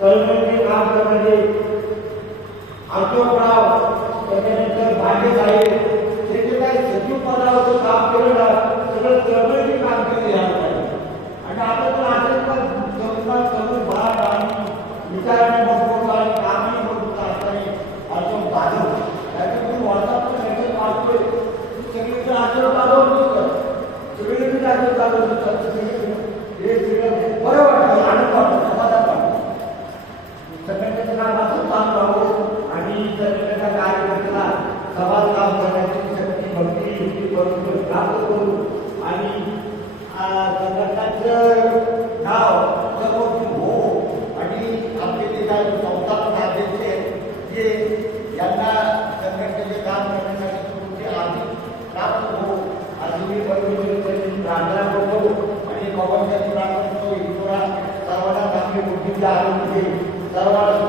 तळमळीने काम करणारे अशोकराव, त्याच्यानंतर भांडे साहेब, हे जे काही सचिव पदावर काम केलं ना, सगळं तळमळीने काम केलं यामध्ये. आणि आता तर असंच करून भाट आणि विचाराने बघतो आणि कामही बघतो असताना अशोक जाधव त्याच्यातून वाटतात त्याचे पाहतोय सगळीकडे अशोक जाधव दिसतं, सगळीकडे अशोक जाधव दिसतात, हे सगळं बरं वाटतं, आनंद वाटतो, समाधान वाटतं. सगळ्यांचं काम असं काम राहू आणि सगळ्यांच्या कार्यकर्त्याला समाज काम करण्याची शक्ती भक्ती युक्ती करून प्राप्त करू आणि संघटनाचं नाव सर्वोत्तम हो. आणि आपले जे काही संस्थापक अध्यक्ष आहेत जे यांना संघटनेचे काम करण्यासाठी तुमचे आर्थिक प्राप्त हो अशी मी प्रार्थना करतो. आणि बाबांसाठी प्रार्थना करतो ईश्वरा सर्वांना चांगली बुद्धी आरोग्य सर्वांना